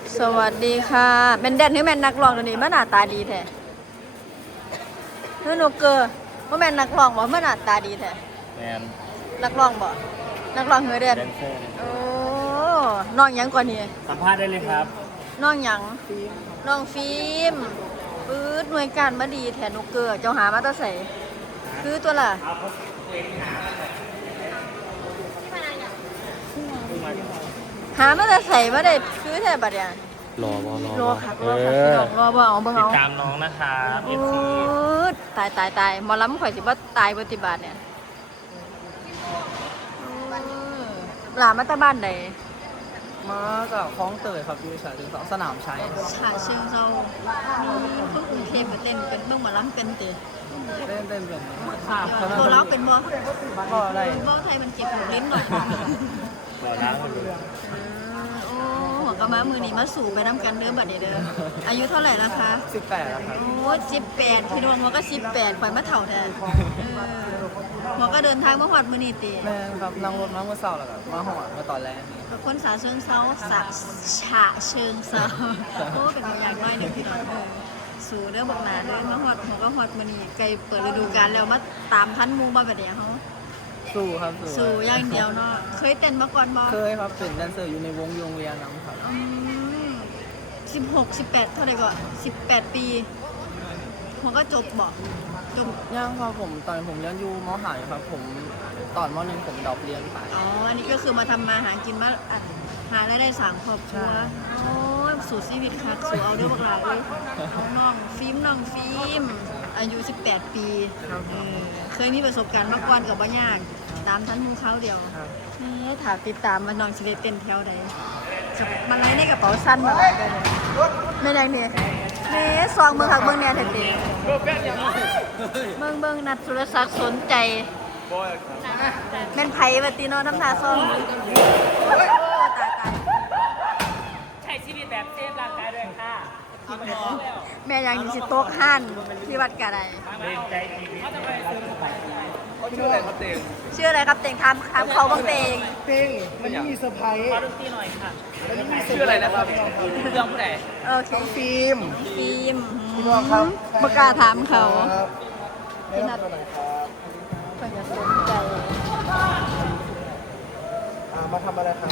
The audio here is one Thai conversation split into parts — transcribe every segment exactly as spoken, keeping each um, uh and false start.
สวัสดีค่ะแมนแดนหรือแมนนักร้องตัวนี้มันหน้าตาดีแท้เฮ้ยนกเกอร์ว่าแมนนักร้องบ่มันหน้าตาดีแท้แมนนักร้องบ่นักร้องเฮ้ยเด่นโอ้น้องยังก่อนนี่สัมภาษณ์ได้เลยครับน้องยังน้องฟิล์มปื๊ดหน่วยการมาดีแท้นกเกอร์เจ้าหามาตะใส่คือตัวล่ะหามาตะใส่มาได้คือแท้บัดเนี่ยรอบ่รอรอค่ะรอค่ะพี่น้องรอบ่เอาบ่เอาติดตามน้องนะครับเอฟซีตายตายตายมอลำข่อยสิว่าตายปฏิบัติเนี่ยหลานมาตาบ้านไหนมาจากคลองเตยครับอยู่ฉะเชิงเทราสนามชัยฉะเชิงเทรามีคนกรุงเทพมาเต้นเป็นเมื่อมาล้ำเป็นเตะเต้นเต้นเป็นทราบโบล้าเป็นบ่ก็อะไรบ่ไทยมันเจ็บหูลิ้นหน่อยบ่ล้างคนดูโอ้หัวกระม้ามือนี่มาสู่ไปน้ำกันเด้อบัดนี้เด้ออายุเท่าไหร่แล้วคะสิบแปดแล้วครับโอ้สิบแปดพี่น้องมันก็สิบแปดปล่อยมาเถ่าแทนหัวก็เดินทางมาหอดมือนี่ตีแม่ครับนั่งรถมาเมื่อเช้าแล้วครับมาหอดมาตอนแรกคนสาเชิงเซาสาฉะเชิงเซาโอ้เป็นอย่างน้อยหนึ่งพี่น้องเออสู่เด้อบอกหนาเด้อมาหอดหัวก็หอดมือนี่ไกลเปิดฤดูกาลแล้วมาตามทันมูบ้าแบบเดียวเขาสู้ครับสู้อย่างเดียวเนาะเคยเต้นมาก่อนบ่เคยครับเป็นแดนเซอร์อยู่ในวงโรงเรียนนะครับสิบหกสิบแปดเท่าไหร่ก็สิบแปดปีผมก็จบบ่จบย่างครับผมตอนผมเรียนอยู่ม.หาครับผมตอนม.หนึ่งผมดรอปเรียนไปอ๋ออันนี้ก็คือมาทำมาหากินมาหารายได้สามครอบครัวโอ้สู่ชีวิตค่ะสู่เอาเด้อพวกเราเลยน้องฟิล์มน้องฟิล์มอายุสิบแปดปีเคยมีประสบการณ์มาก่อนกับบ่ยากตามทันมูเขาเดียวนี่ถามติดตามมาน้องสิได้เต้นแถวใดมันไล่ในกระเป๋าสั้นมาเลยไม่ได้เนี่ยเน่ซองเมืองหักเมืองเนี่ยเด็ดเมืองเมืองนัดสุรศักดิ์สนใจแม่นไผ่ปฏิโนน้ำตาซองตายตายใช้ชีวิตแบบเซฟร่างกายด้วยค่ะแม่ยังอยู่สิโต๊ะห้านที่วัดกะไรชื่ออะไรครับเต็งชื่ออะไรครับเต็งทำทำเขาบ้างเต็งเต็งมันมีเซอร์ไพรส์ขอดนตรีหน่อยค่ะชื่ออะไรนะครับเรื่องผู้ใดโอเคฟิล์มฟิล์มพี่น้องครับประกาศถามเขาพี่นัทเพิ่นจะสนใจมาทำอะไรครับ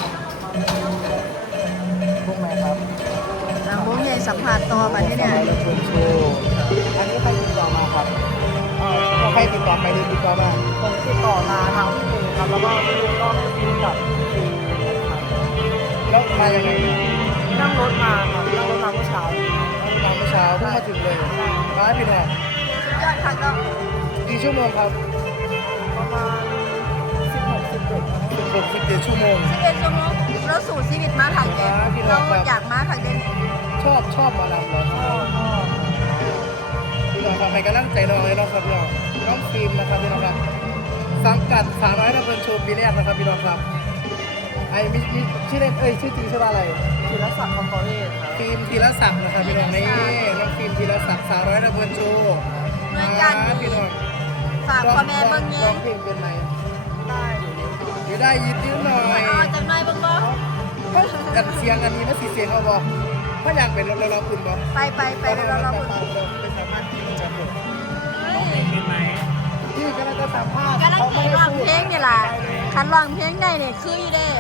พวกไหนครับนางบุ้งใหญ่สัมผัสต่อมาที่เนี่ยอันนี้ใครติดต่อมาครับใครติดต่อไปเลยติดต่อมาผมติดต่อมาทางเพจครับแล้วก็พี่ก็ติดกับฟีแล้วมายังไงนั่งรถมาครับนั่งรถมาเมื่อเช้านั่งเมื่อเช้าเพิ่งมาถึงเลยมาพี่น้องยอดค่ะก็กี่ชั่วโมงครับประมาณสิบหก สิบเจ็ด สิบหก สิบเจ็ดชั่วโมงสิบเอ็ดชั่วโมงเราสู่ชีวิตมาค่ะเด็กเราอยากมาค่ะเด็กชอบชอบมาลำเลยชอบพี่น้องครับให้กำลังใจน้องเลยน้องครับพี่น้องน้องฟิล์มนะครับพี่น้องครับสังกัดสาวน้อยระเบิดโชว์ปีแรกนะครับพี่น้องครับไอ้มิมิชื่อเล่นเอ้ยชื่อจริงชื่ออะไรธีรศักดิ์คอมพอเล่ครับฟิล์มธีรศักดิ์นะครับพี่น้องนี่น้องฟิล์มธีรศักดิ์สาวน้อยระเบิดโชว์เหมือนกันพี่น้องฝากพ่อแม่เบิ่งเงี้ยร้องเพลงเป็นไหมได้อยู่ได้ยินยืนหน่อยอ๋อจังหน่อยเบิ่งบ่กันเสียงอันนี้มันสีเสียงเขาบอกถ้าอยากเป็นเราเราคุณบอกไปไปไปเราเราคุณเป็นสามารถที่จะเป็นร้องเพลงเป็นไหมที่กำลังจะสัมภาษณ์กำลังเพลงร้องเพลงนี่ล่ะคันร้องเพลงได้เนี่ยคืออยู่เด้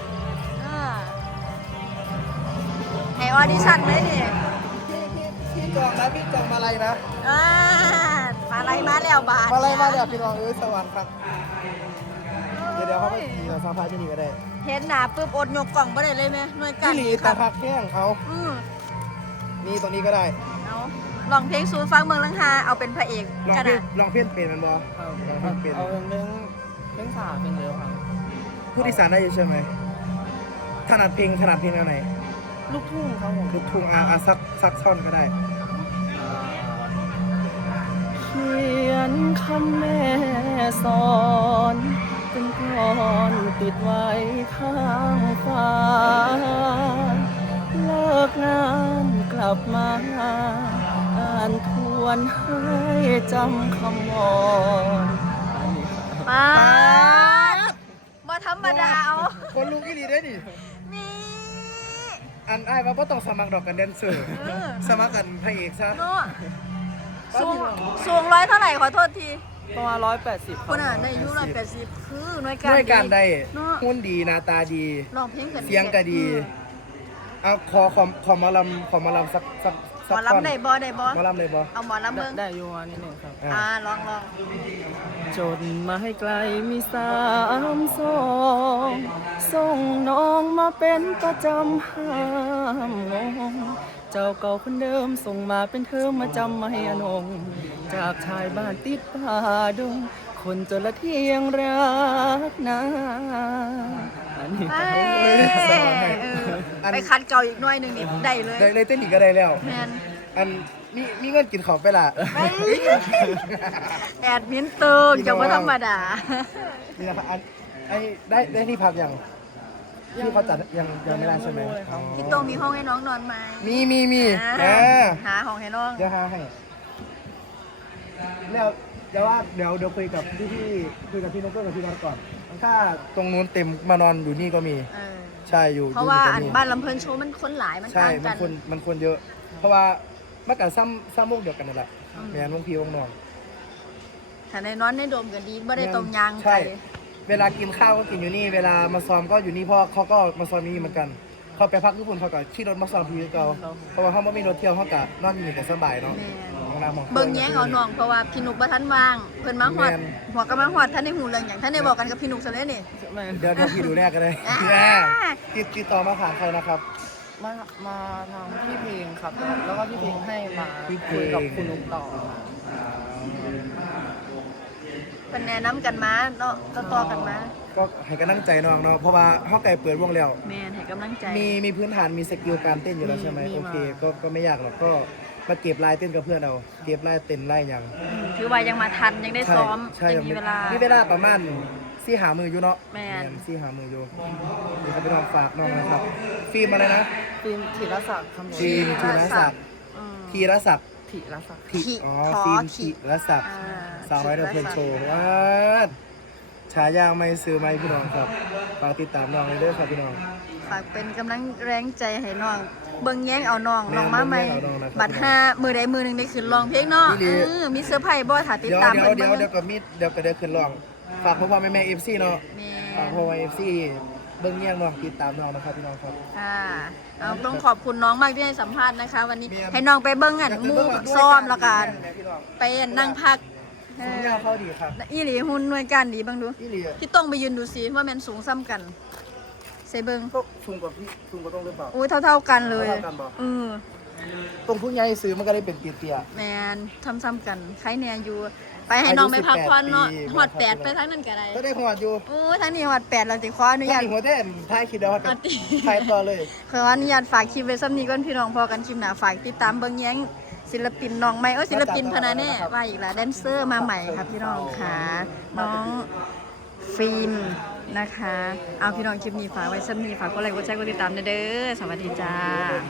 ให้ออดิชั่นเลยนี่พี่จองนะพี่จองมาอะไรนะอ่ามาอะไรมาแล้วบาทมาอะไรมาแล้วพี่น้องเอ้ยสวรรค์ครับเดี๋ยวเดี๋ยวเขาไปขี่สัมภาษณ์ที่นี่ก็ได้เห็นหนาปุ๊บอดยกกล่องไม่ได้เลยไหมหน่วยการที่หลีตาพักแข้งเอานี่ตรงนี้ก็ได้เอาลองเพลงซูฟังเมืองลังฮาเอาเป็นพระเอกลองเพลงลองเพลงเป็นมันบอลองเพลงเป็นเอาเพลงเพลงสาเพลงเร็วครับพูดอีสานได้ใช่ไหมถนัดเพลงถนัดเพลงแนวไหนลูกทุ่งครับผมลูกทุ่งอ่ะสักสักท่อนก็ได้เขียนคำแม่สอนเป็นกลอนติดไว้ข้างฟ้าเลิกงานกลับมาอ่านทวนให้จำคำวอนมามาธรรมดาเอาคนลุงกี่ดีได้ดิมีอันอ้ายว่าบ่ต้องสมัครดอกกันแดนเซอร์เออสมัครกันพระเอกซะเนาะสูงสูงร้อยเท่าไหร่ขอโทษทีประมาณร้อยแปดสิบคุณอ่ะได้อายุร้อยแปดสิบคือหน่วยการด้วยการได้เนาะหุ้นดีหน้าตาดีร้องเพลงกันเสียงก็ดีเอาขอขอขอหมาลำขอหมาลำสักสักหมสักอลำได้บ่ได้บ่หมาลำเลยบ่เอาหมอลำเบิ่งได้อยู่อันนี้หนึ่งครับอ่ะอ่าลองลองจนมาให้ไกลมีสามสองส่งน้องมาเป็นประจำห้ามงงเจ้าเก่าคนเดิมส่งมาเป็นเธอมาจำไม่อนง จากชายบ้านติดป่าดง คนจนละเที่ยงรักนะอันนี้ไปสอนให้เอออันไปคัดเก่าอีกหน่อยหนึงนี่ได้เลยได้เลยเต้นอีกก็ได้แล้วแม่นอันมีมีเงินกินของไปล่ะไปแอดมินเติงจะบ่ธรรมดานี่นะครับอันไอ้ได้ได้ที่พักยังที่เขาจัดยังยังไม่ได้ใช่ไหมอ๋อพี่โตงมีห้องให้น้องนอนไหมมีมีมีอ่าเออหาห้องให้น้องเดี๋ยวหาให้แล้วเดี๋ยวว่าเดี๋ยวเดี๋ยวคุยกับพี่พี่คุยกับพี่นกเกอร์กับพี่น็อตก่อนถ้าตรงนู้นเต็มมานอนอยู่นี่ก็มีเออใช่อยู่เพราะว่ายู่อันตงบ้านลำเพลินโชว์มันคนหลายมันใช่ต่างมักัน นคนมันคนเยอะ เพราะว่าเมื่อก่อนซ้ำซ้ำมุกเดียวกันนั่นแหละแม่นวงพี่วงนอนถ้าในนอนในโดมก็ดีไม่ได้ตรงยางใช่ไปเวลากินข้าวก็กินอยู่นี่ เวลามาซ้อมก็อยู่นี่เพราะเขาก็มาซ้อมนี่เหมือนกันเขาไปพักญี่ปุ่นเขาก็ขี่รถมาซ้อมพี่เขาเพราะว่าเขาไม่มีรถเที่ยวเขาก็นอนอยู่นี่แต่สบายเนาะแม่นของน้ำของเบิ่งแย้งเอาน้องเพราะว่าพี่นุกบ่ทันว่างเพิ่นมาฮอดแม่นหัวก็มาฮอดท่านได้หูเรื่องหยังท่านได้บอกกันกับพี่นุกซะเลยนี่แม่เดี๋ยวเดี๋ยวพี่ดูแรกกันเลยอ่าแน่ติดติดต่อมาผ่านใครนะครับมา มาทางพี่เพลงครับ แล้วก็พี่เพลงให้มาพี่เพลงคุยกับคุณนุ๊กต่อเพิ่นแนะนำกันมาเนาะต่อๆกันมาก็ให้กำลังใจน้องเนาะเพราะว่าเขาไก่เปิดวงแล้วแม่นให้กำลังใจมีมีพื้นฐานมีสกิลการเต้นอยู่แล้วใช่ไหมมีโอเคมาก็ก็ไม่ยากหรอกก็มาเก็บลายเต้นกับเพื่อนเอาเก็บลายเต้นลายอย่างอืมถือว่ายังมาทันยังได้ซ้อมใช่ยังมีเวลามีเวลาประมาณสี่หามืออยู่เนาะแม่นสี่หามืออยู่เดี๋ยวเขาไปลองฝากน้องนะครับ ฟิล์มอะไรนะฟิล์มธีรศักดิ์คำนวณฟิล์มธีรศักดิ์อืมธีรศักดิ์ธีรศักดิ์ธีธีอ๋อขอฟิล์มธีธีรศักดิ์อ่าสาวน้อยเดอะเพลินโชว์ว้าดฉายาไม่ซื้อไม่พี่น้องครับฝากติดตามน้องเลยเด้อครับพี่น้องฝากเป็นกำลังแรงใจให้น้อง เบิ่งแย้งเอาน้องแม่นน้องมาใหม่เบิ่งแย้งเอาน้องนะครับบัตรห้ามือใดมือหนึงได้ขึ้นร้องเพลงเนาะอีหลีเออมีเซอร์ไพรส์บ่ถ้าติดเดี๋ยวตามเดี๋ยวเพิ่นเดี๋ยวเบิ่งเดี๋ยวก็มีเดี๋ยวก็เดี๋ยวขึ้นร้องฝากพ่อพ่อแม่แม่เอฟซีเนาะแม่ฝากพ่อพ่อเอฟซีเบิ้งเงี้ยงเนาะติดตามน้องนะครับพี่น้องครับค่ะเอาต้องขอบคุณน้องมากที่ให้สัมภาษณ์นะคะ วันนี้แม่ให้น้องไปเบิ่งอันหมูซ้อมแล้วกันแม่พี่น้องไปนั่งพักเอสัญอญาเข้าดีครับอีหลีหุ่นหน่วยการดีบ้างดูพี่เหลียพี่ต้องไปยืนดูสิว่าแม่นสูงซ้ำกันใส่เบิ่งก็ชุมกับพี่ชุมกับต้องหรือเปล่าอุ้ยเท่าๆกันเลยเท่าๆกันบ่เออตรงผู้ใหญ่ซื้อมันก็ได้เป็นเตี้ยแมนทำซ้ำกันใครแนนอยู่ ไปให้น้องไปพักผ่อนเนาะอายุสิบแปดปีหอดแปดไปทั้งนั้นก็ได้ๆก็ได้หัวอยู่โอ้ทั้งนี้หอดแปดเราจะขออนุถ้าญาตอีหัวเต้นท้ายคิดเดียวอ่ะติท้ายต่อเลยขออนุญาตฝากคลิปไว้ซ้ำนี้ก่อนพี่น้องพอกันคลิปหน้าฝากติดตามเบิ่งแย้งศิลปินน้องใหม่เอ้ยศิลปินพนาแน่ว่าอีกแล้วแดนเซอร์มาใหม่ครับพี่น้องค่ะน้องฟิล์มนะคะ เอาพี่น้องคลิปนี้ฝากไว้ซ้ำนี้ฝากกดไลค์กดแชร์กดติดตามเด้อสวัสดีจ้า